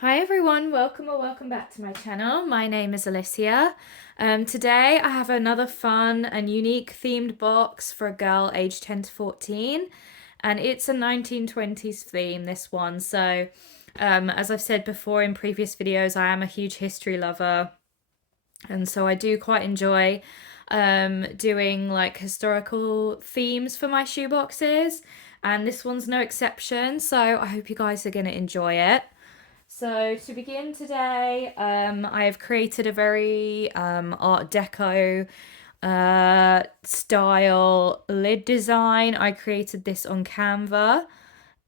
Hi everyone, welcome or welcome back to my channel. My name is Alicia. Today I have another fun and unique themed box for a girl aged 10 to 14, and it's a 1920s theme, this one. So as I've said before in previous videos, I am a huge history lover, and so I do quite enjoy doing like historical themes for my shoeboxes, and this one's no exception, so I hope you guys are going to enjoy it. So to begin today, I have created a very Art Deco style lid design. I created this on Canva,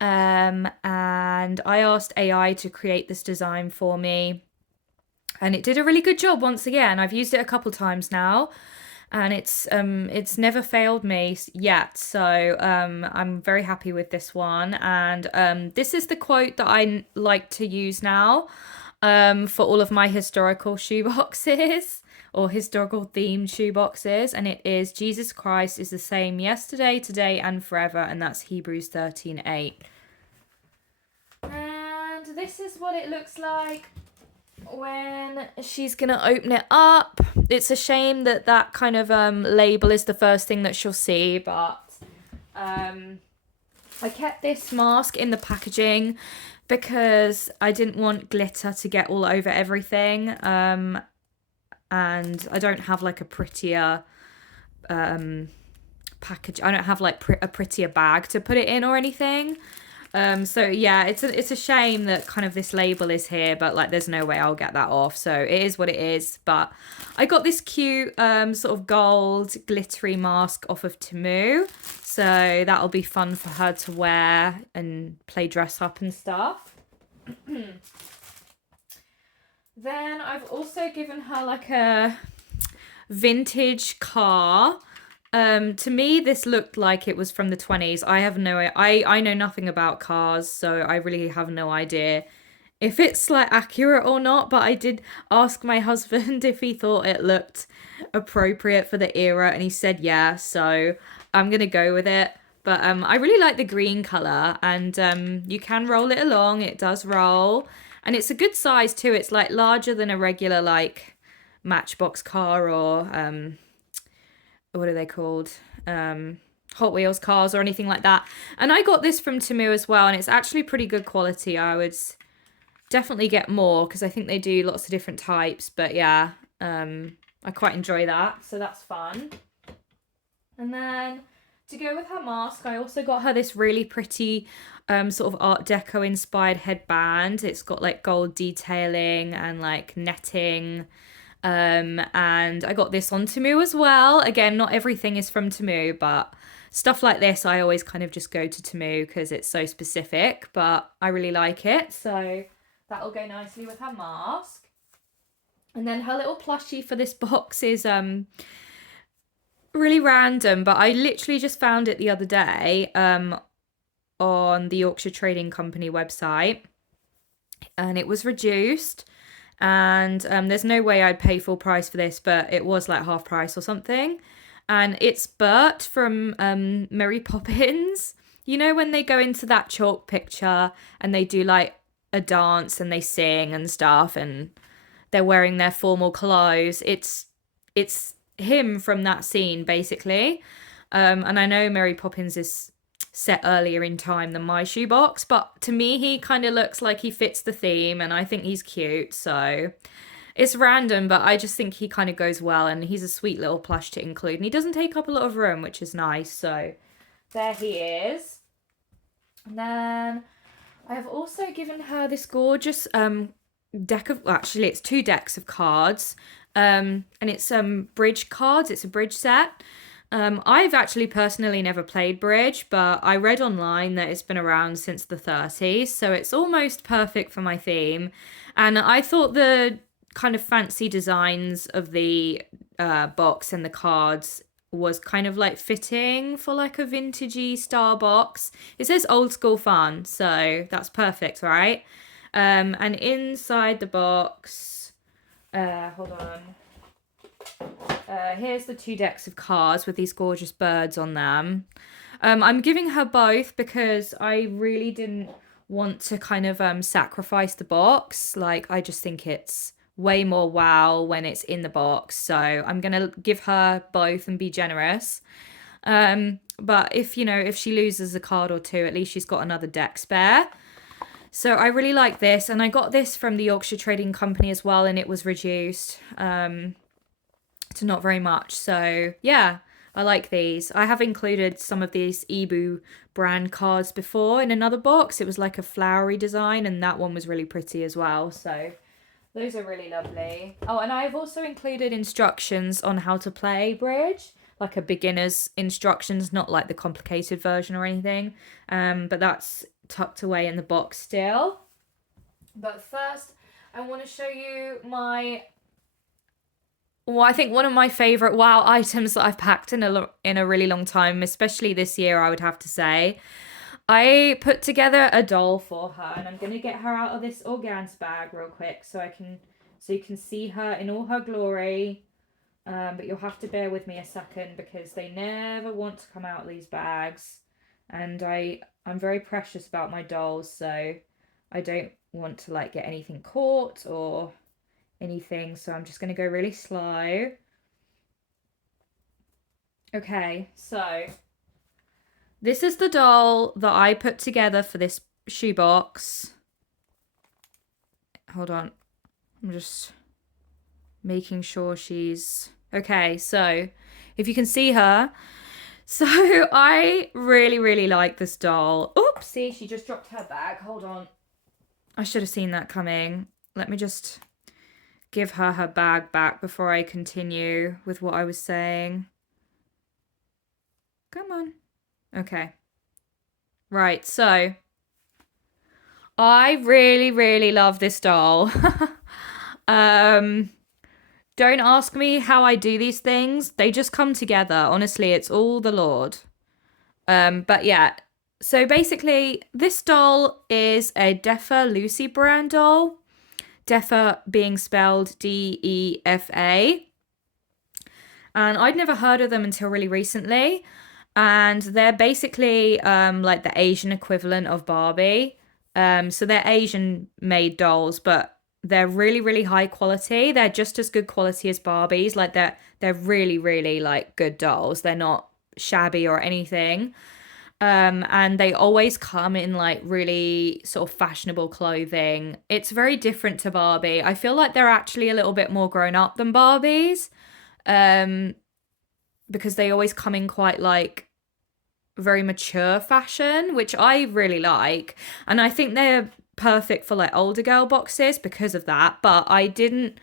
and I asked AI to create this design for me, and it did a really good job once again. I've used it a couple times now, and it's never failed me yet. So I'm very happy with this one, and this is the quote that I like to use now for all of my historical shoeboxes or historical themed shoeboxes, and it is Jesus Christ is the same yesterday, today, and forever, and that's Hebrews 13:8. And this is what it looks like when she's gonna open it up. It's a shame that that kind of label is the first thing that she'll see, but I kept this mask in the packaging because I didn't want glitter to get all over everything, and I don't have like a prettier package. I don't have like a prettier bag to put it in or anything. So yeah, it's a shame that kind of this label is here, but like there's no way I'll get that off. So it is what it is. But I got this cute sort of gold glittery mask off of Temu. So that'll be fun for her to wear and play dress up and stuff. Then I've also given her like a vintage car. To me, this looked like it was from the 20s. I know nothing about cars, so I really have no idea if it's like accurate or not, but I did ask my husband if he thought it looked appropriate for the era, and he said yeah, so I'm gonna go with it. But I really like the green color, and you can roll it along. It does roll, and it's a good size too. It's like larger than a regular like Matchbox car or what are they called? Hot Wheels cars or anything like that. And I got this from Temu as well, and it's actually pretty good quality. I would definitely get more because I think they do lots of different types. But yeah, I quite enjoy that, so that's fun. And then to go with her mask, I also got her this really pretty sort of Art Deco inspired headband. It's got like gold detailing and like netting. And I got this on Temu as well. Again, not everything is from Temu, but stuff like this I always kind of just go to Temu because it's so specific, but I really like it. So that'll go nicely with her mask. And then her little plushie for this box is really random, but I literally just found it the other day on the Yorkshire Trading Company website, and it was reduced. And there's no way I'd pay full price for this, but it was like half price or something. And it's Bert from Mary Poppins. You know when they go into that chalk picture and they do like a dance and they sing and stuff, and they're wearing their formal clothes. It's him from that scene basically. And I know Mary Poppins is set earlier in time than my shoebox, but to me he kind of looks like he fits the theme, and I think he's cute. So it's random, but I just think he kind of goes well, and he's a sweet little plush to include, and he doesn't take up a lot of room, which is nice. So there he is. And then I have also given her this gorgeous deck of, well, actually it's two decks of cards, and it's bridge cards. It's a bridge set. I've actually personally never played bridge, but I read online that it's been around since the 30s, so it's almost perfect for my theme. And I thought the kind of fancy designs of the box and the cards was kind of like fitting for like a vintagey star box. It says old school fun, so that's perfect, right? And inside the box, hold on. Here's the two decks of cards with these gorgeous birds on them. I'm giving her both because I really didn't want to kind of sacrifice the box. Like, I just think it's way more wow when it's in the box. So I'm gonna give her both and be generous. But if if she loses a card or two, at least she's got another deck spare. So I really like this, and I got this from the Yorkshire Trading Company as well, and it was reduced to not very much. So yeah, I like these. I have included some of these Ebu brand cards before in another box. It was like a flowery design, and that one was really pretty as well. So those are really lovely. Oh, and I've also included instructions on how to play bridge, like a beginner's instructions, not like the complicated version or anything. But that's tucked away in the box still. But first, I want to show you I think one of my favorite wow items that I've packed in a really long time, especially this year, I would have to say. I put together a doll for her, and I'm gonna get her out of this organza bag real quick so you can see her in all her glory. But you'll have to bear with me a second because they never want to come out of these bags, and I'm very precious about my dolls, so I don't want to like get anything caught or anything, so I'm just gonna go really slow. Okay, so this is the doll that I put together for this shoebox. Hold on. I'm just making sure she's... Okay, so if you can see her. So I really, really like this doll. Oopsie, she just dropped her bag. Hold on. I should have seen that coming. Let me just give her her bag back before I continue with what I was saying. Come on. Okay. Right, so I really, really love this doll. Don't ask me how I do these things. They just come together. Honestly, it's all the Lord. But yeah, so basically, this doll is a Defa Lucy brand doll. Defa being spelled Defa. And I'd never heard of them until really recently. And they're basically like the Asian equivalent of Barbie. So they're Asian made dolls, but they're really, really high quality. They're just as good quality as Barbies. Like they're really, really like good dolls. They're not shabby or anything. And they always come in like really sort of fashionable clothing. It's very different to Barbie. I feel like they're actually a little bit more grown up than Barbies. Because they always come in quite like very mature fashion, which I really like. And I think they're perfect for like older girl boxes because of that. But I didn't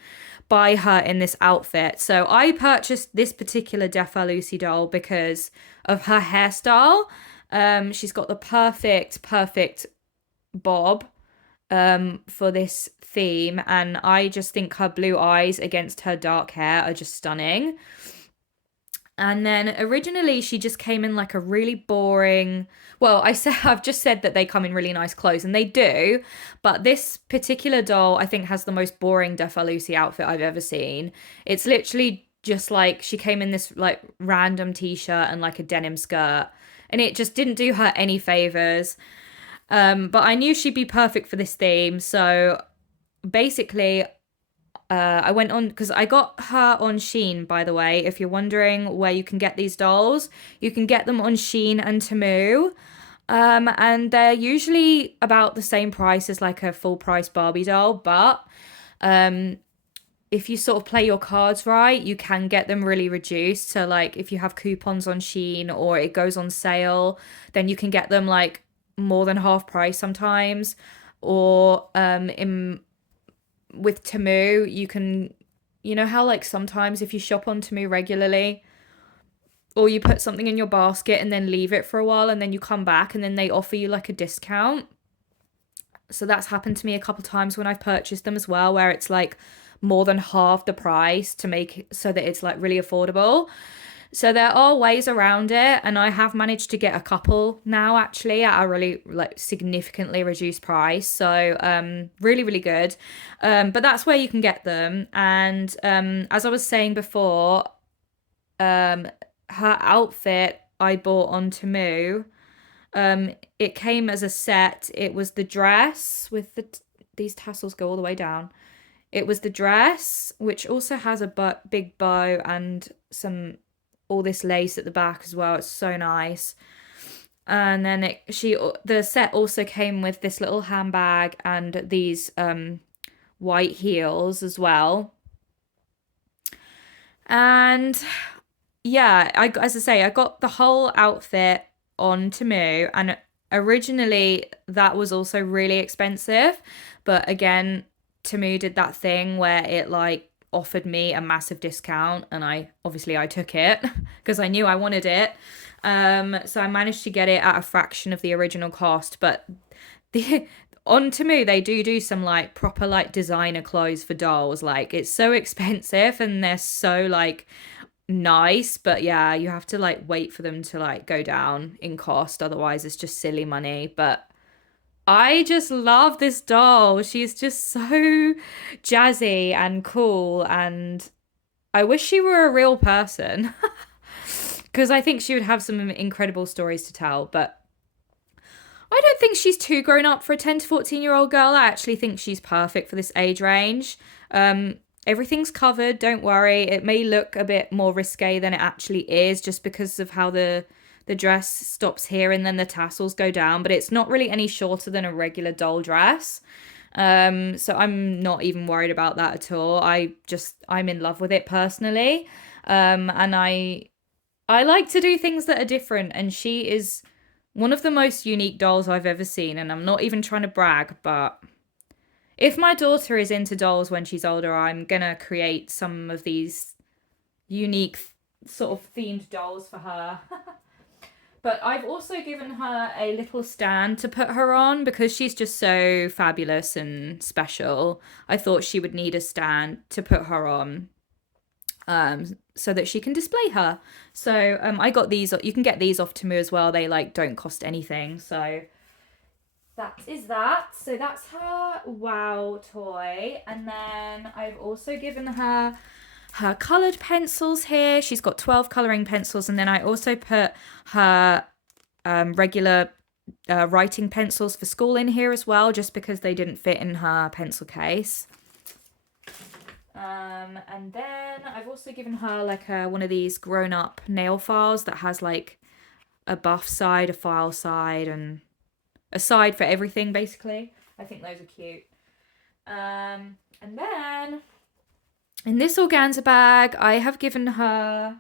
buy her in this outfit. So I purchased this particular Defa Lucy doll because of her hairstyle. She's got the perfect bob for this theme. And I just think her blue eyes against her dark hair are just stunning. And then originally she just came in like a really boring, well, I've just said that they come in really nice clothes, and they do, but this particular doll I think has the most boring Defa Lucy outfit I've ever seen. It's literally just like she came in this like random t-shirt and like a denim skirt, and it just didn't do her any favors. But I knew she'd be perfect for this theme, so basically I went on, because I got her on Shein, by the way. If you're wondering where you can get these dolls, you can get them on Shein and Temu. And they're usually about the same price as like a full price Barbie doll. But if you sort of play your cards right, you can get them really reduced. So like if you have coupons on Shein or it goes on sale, then you can get them like more than half price sometimes. Or with Temu, you can, you know how like sometimes if you shop on Temu regularly, or you put something in your basket and then leave it for a while and then you come back and then they offer you like a discount. So that's happened to me a couple times when I've purchased them as well, where it's like more than half the price to make it so that it's like really affordable. So there are ways around it, and I have managed to get a couple now actually at a really like significantly reduced price. So really, really good. But that's where you can get them. And as I was saying before, her outfit I bought on Temu. It came as a set. It was the dress with these tassels go all the way down. It was the dress, which also has a big bow and all this lace at the back as well. It's so nice. And then the set also came with this little handbag and these white heels as well. And yeah, as I say, I got the whole outfit on Temu, and originally that was also really expensive, but again, Temu did that thing where it like offered me a massive discount, and I took it because I knew I wanted it. So I managed to get it at a fraction of the original cost, but the on Temu they do some like proper like designer clothes for dolls. Like it's so expensive and they're so like nice, but yeah, you have to like wait for them to like go down in cost, otherwise it's just silly money. But I just love this doll. She's just so jazzy and cool, and I wish she were a real person because I think she would have some incredible stories to tell. But I don't think she's too grown up for a 10 to 14-year-old girl. I actually think she's perfect for this age range. Everything's covered, don't worry. It may look a bit more risque than it actually is just because of how the dress stops here and then the tassels go down, but it's not really any shorter than a regular doll dress. So I'm not even worried about that at all. I'm in love with it personally. And I like to do things that are different, and she is one of the most unique dolls I've ever seen, and I'm not even trying to brag, but if my daughter is into dolls when she's older, I'm gonna create some of these unique sort of themed dolls for her. But I've also given her a little stand to put her on because she's just so fabulous and special. I thought she would need a stand to put her on, so that she can display her. So I got these. You can get these off Temu as well. They like don't cost anything. So that is that. So that's her wow toy. And then I've also given her coloured pencils here. She's got 12 colouring pencils, and then I also put her regular writing pencils for school in here as well, just because they didn't fit in her pencil case. And then I've also given her like one of these grown-up nail files that has like a buff side, a file side, and a side for everything basically. I think those are cute. And then in this organza bag, I have given her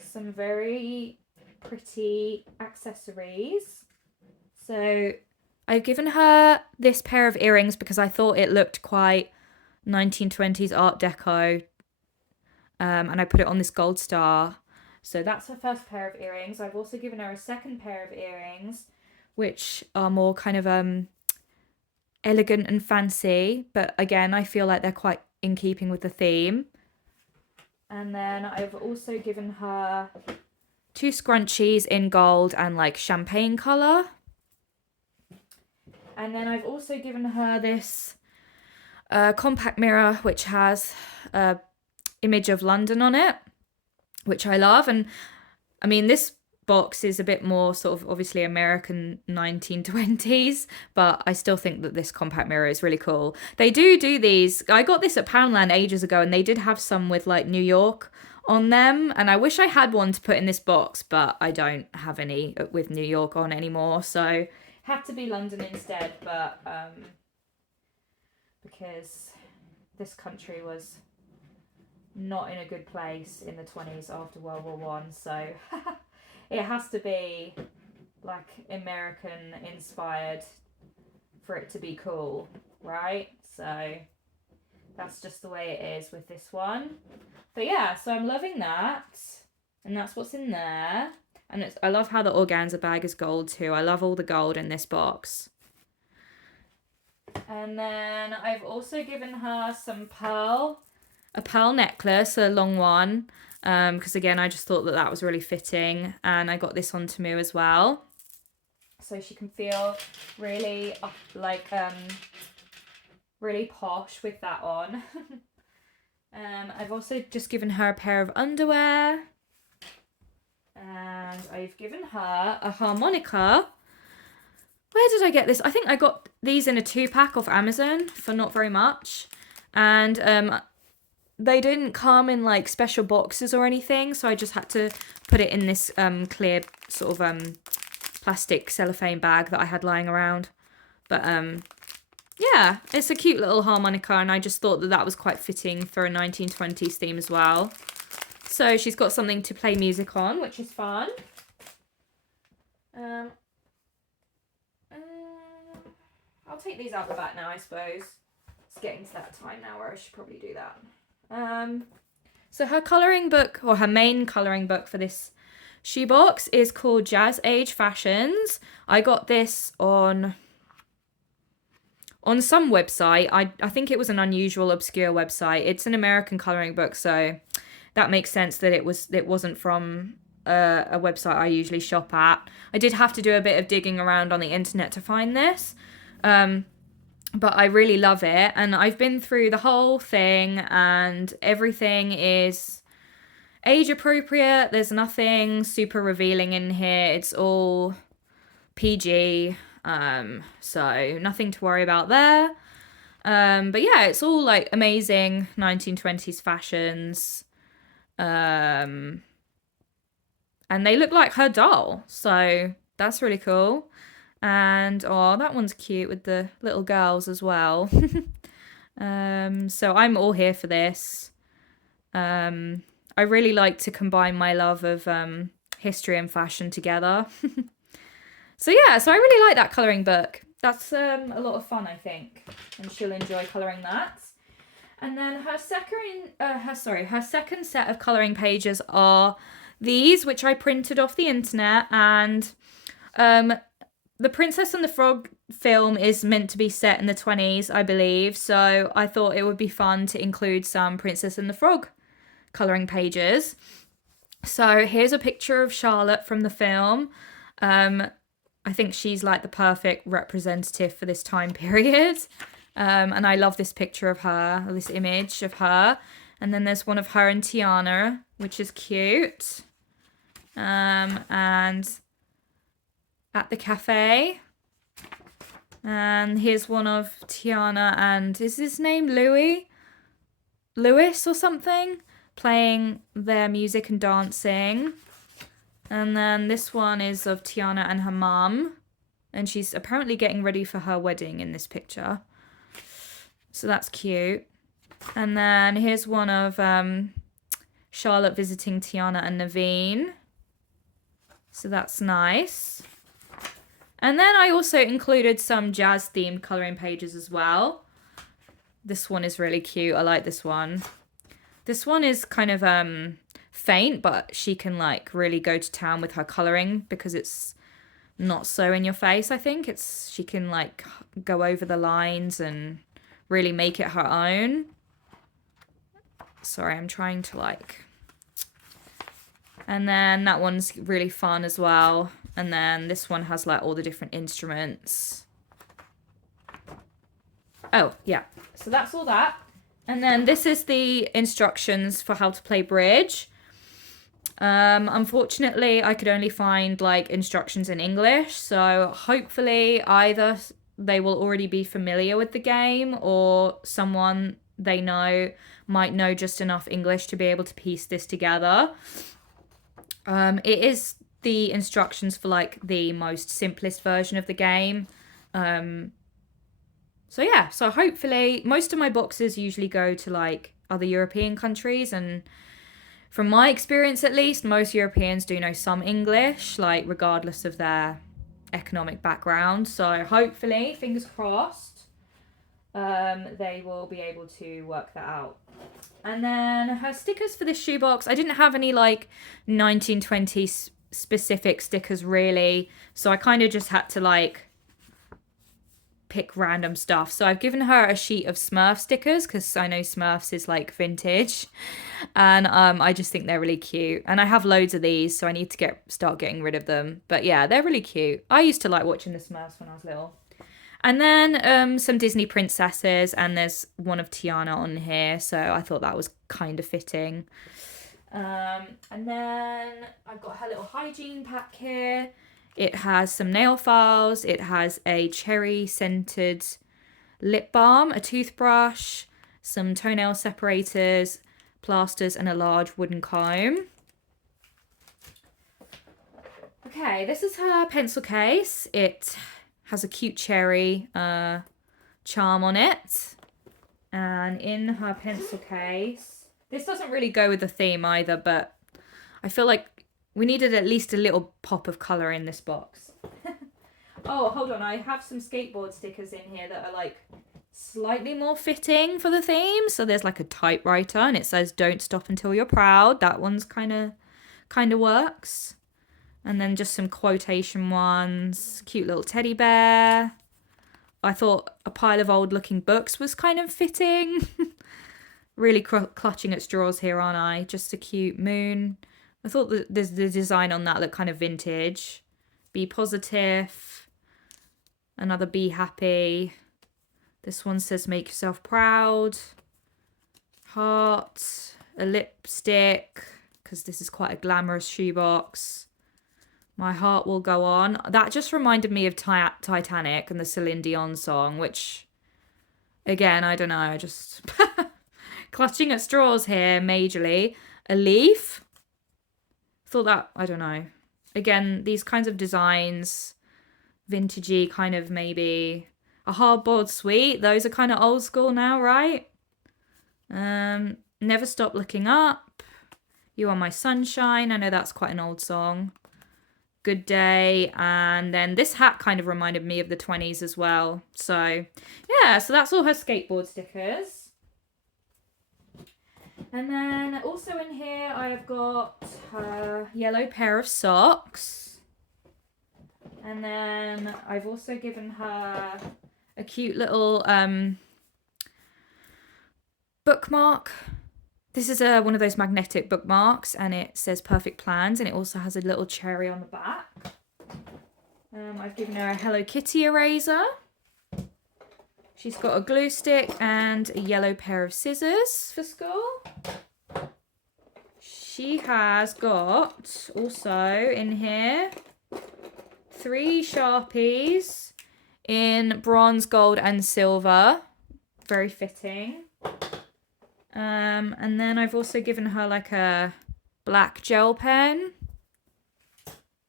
some very pretty accessories. So I've given her this pair of earrings because I thought it looked quite 1920s Art Deco. And I put it on this gold star. So that's her first pair of earrings. I've also given her a second pair of earrings, which are more kind of elegant and fancy. But again, I feel like they're quite in keeping with the theme. And then I've also given her 2 scrunchies in gold and like champagne colour. And then I've also given her this compact mirror, which has a image of London on it, which I love. And I mean, this box is a bit more sort of obviously American 1920s, but I still think that this compact mirror is really cool. They do these. I got this at Poundland ages ago, and they did have some with like New York on them, and I wish I had one to put in this box, but I don't have any with New York on anymore, so had to be London instead. But because this country was not in a good place in the 20s after World War One, so it has to be like American inspired for it to be cool, right? So that's just the way it is with this one. But yeah, so I'm loving that, and that's what's in there. And I love how the organza bag is gold too. I love all the gold in this box. And then I've also given her a pearl necklace, a long one, because again, I just thought that was really fitting, and I got this on Temu as well, so she can feel really really posh with that on. I've also just given her a pair of underwear, And I've given her a harmonica. Where did I get this? I think I got these in a 2-pack off Amazon for not very much. And they didn't come in like special boxes or anything, so I just had to put it in this clear sort of plastic cellophane bag that I had lying around. But yeah, it's a cute little harmonica, and I just thought that that was quite fitting for a 1920s theme as well. So she's got something to play music on, which is fun. I'll take these out the back now, I suppose. It's getting to that time now where I should probably do that. So her colouring book, or her main colouring book for this shoebox, is called Jazz Age Fashions. I got this on some website. I think it was an unusual, obscure website. It's an American colouring book, so that makes sense that it wasn't from a website I usually shop at. I did have to do a bit of digging around on the internet to find this. But I really love it, and I've been through the whole thing, and everything is age appropriate. There's nothing super revealing in here. It's all PG, so nothing to worry about there. But yeah, it's all like amazing 1920s fashions. And they look like her doll, so that's really cool. And oh, that one's cute with the little girls as well. So I'm all here for this. I really like to combine my love of history and fashion together. So yeah, so I really like that colouring book. That's a lot of fun, I think, and she'll enjoy colouring that. And then her second set of colouring pages are these, which I printed off the internet, and the Princess and the Frog film is meant to be set in the 20s, I believe, so I thought it would be fun to include some Princess and the Frog colouring pages. So here's a picture of Charlotte from the film. I think she's like the perfect representative for this time period. And I love this picture of her, this image of her. And then there's one of her and Tiana, which is cute. And at the cafe. And here's one of Tiana and, is his name Lewis or something? Playing their music and dancing. And then this one is of Tiana and her mum. And she's apparently getting ready for her wedding in this picture. So that's cute. And then here's one of Charlotte visiting Tiana and Naveen. So that's nice. And then I also included some jazz themed colouring pages as well. This one is really cute. I like this one. This one is kind of faint, but she can like really go to town with her colouring because it's not so in your face, I think. She can like go over the lines and really make it her own. Sorry, I'm trying to like... And then that one's really fun as well. And then this one has like all the different instruments. Oh, yeah. So that's all that. And then this is the instructions for how to play bridge. Unfortunately, I could only find like instructions in English. So hopefully either they will already be familiar with the game or someone they know might know just enough English to be able to piece this together. It is the instructions for like the most simplest version of the game. So yeah, so hopefully most of my boxes usually go to like other European countries, and from my experience at least, most Europeans do know some English, like regardless of their economic background. So hopefully, fingers crossed, they will be able to work that out. And then her stickers for this shoebox, I didn't have any like 1920s specific stickers really, so I kind of just had to like pick random stuff. So I've given her a sheet of Smurf stickers because I know Smurfs is like vintage, and I just think they're really cute, and I have loads of these, so I need to start getting rid of them. But yeah, they're really cute. I used to like watching the Smurfs when I was little. And then some Disney princesses, and there's one of Tiana on here, so I thought that was kind of fitting. And then I've got her little hygiene pack here. It has some nail files. It has a cherry scented lip balm, a toothbrush, some toenail separators, plasters, and a large wooden comb. Okay, this is her pencil case. It has a cute cherry charm on it. And in her pencil case, this doesn't really go with the theme either, but I feel like we needed at least a little pop of colour in this box. Oh, hold on. I have some skateboard stickers in here that are like slightly more fitting for the theme. So there's like a typewriter and it says "Don't stop until you're proud." That one's kind of works. And then just some quotation ones. Cute little teddy bear. I thought a pile of old looking books was kind of fitting. Really clutching at straws here, aren't I? Just a cute moon. I thought the design on that looked kind of vintage. Be positive. Another be happy. This one says make yourself proud. Heart. A lipstick, because this is quite a glamorous shoebox. My heart will go on. That just reminded me of Titanic and the Celine Dion song, which, again, I don't know. I just clutching at straws here majorly. A leaf. Thought that, I don't know. Again, these kinds of designs, vintagey kind of maybe. A hard-boiled sweet. Those are kind of old school now, right? Never Stop Looking Up. You Are My Sunshine. I know that's quite an old song. Good Day. And then this hat kind of reminded me of the 20s as well. So, yeah. So that's all her skateboard stickers. And then also in here I have got her yellow pair of socks. And then I've also given her a cute little bookmark. This is one of those magnetic bookmarks and it says Perfect Plans and it also has a little cherry on the back. I've given her a Hello Kitty eraser. She's got a glue stick and a yellow pair of scissors for school. She has got also in here 3 Sharpies in bronze, gold and silver. Very fitting. And then I've also given her like a black gel pen.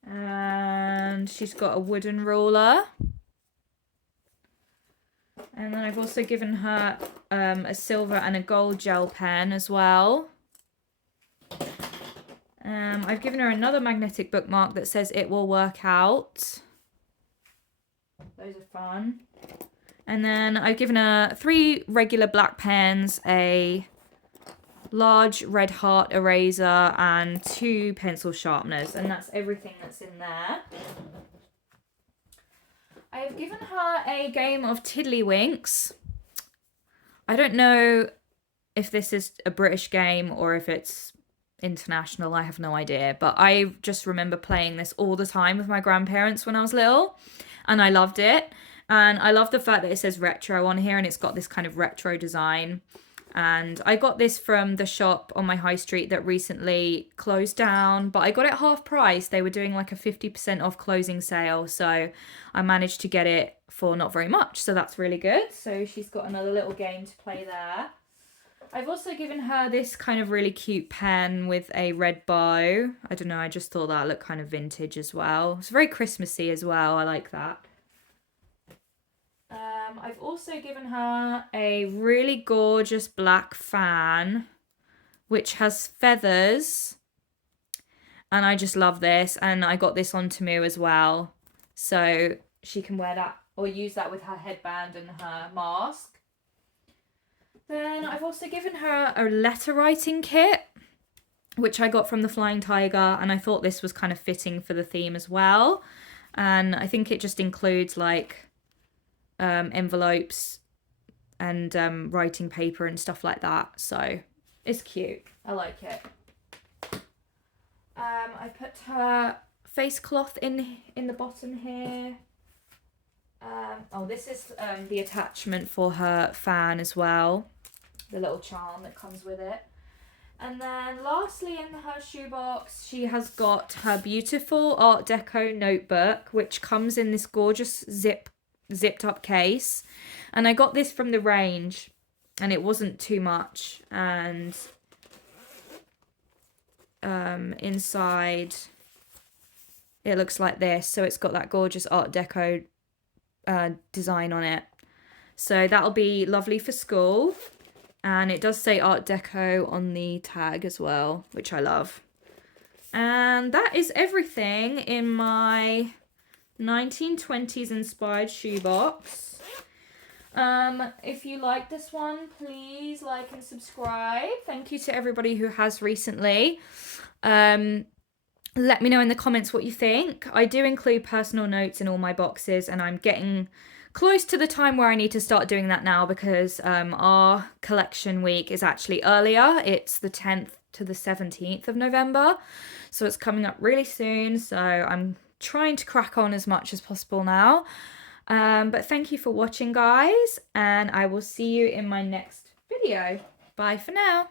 And she's got a wooden ruler. And then I've also given her a silver and a gold gel pen as well. I've given her another magnetic bookmark that says It Will Work Out. Those are fun. And then I've given her 3 regular black pens, a large red heart eraser, and 2 pencil sharpeners. And that's everything that's in there. I have given her a game of Tiddlywinks. I don't know if this is a British game or if it's international. I have no idea. But I just remember playing this all the time with my grandparents when I was little. And I loved it. And I love the fact that it says retro on here and it's got this kind of retro design. And I got this from the shop on my high street that recently closed down, but I got it half price. They were doing like a 50% off closing sale, so I managed to get it for not very much, so that's really good. So she's got another little game to play there. I've also given her this kind of really cute pen with a red bow. I don't know, I just thought that looked kind of vintage as well. It's very Christmassy as well, I like that. I've also given her a really gorgeous black fan, which has feathers. And I just love this. And I got this on Tamu as well. So she can wear that or use that with her headband and her mask. Then I've also given her a letter writing kit, which I got from the Flying Tiger. And I thought this was kind of fitting for the theme as well. And I think it just includes like envelopes and writing paper and stuff like that, so it's cute. I like it. I put her face cloth in the bottom here. This is the attachment for her fan as well, the little charm that comes with it. And then lastly in her shoebox, she has got her beautiful Art Deco notebook, which comes in this gorgeous zipped up case. And I got this from the range and it wasn't too much. And inside it looks like this. So it's got that gorgeous Art Deco design on it. So that'll be lovely for school. And it does say Art Deco on the tag as well, which I love. And that is everything in my 1920s inspired shoebox. If you like this one, please like and subscribe. Thank you to everybody who has recently. Let me know in the comments what you think. I do include personal notes in all my boxes, and I'm getting close to the time where I need to start doing that now because our collection week is actually earlier. It's the 10th to the 17th of November. So it's coming up really soon. So I'm trying to crack on as much as possible now. But thank you for watching, guys. And I will see you in my next video. Bye for now.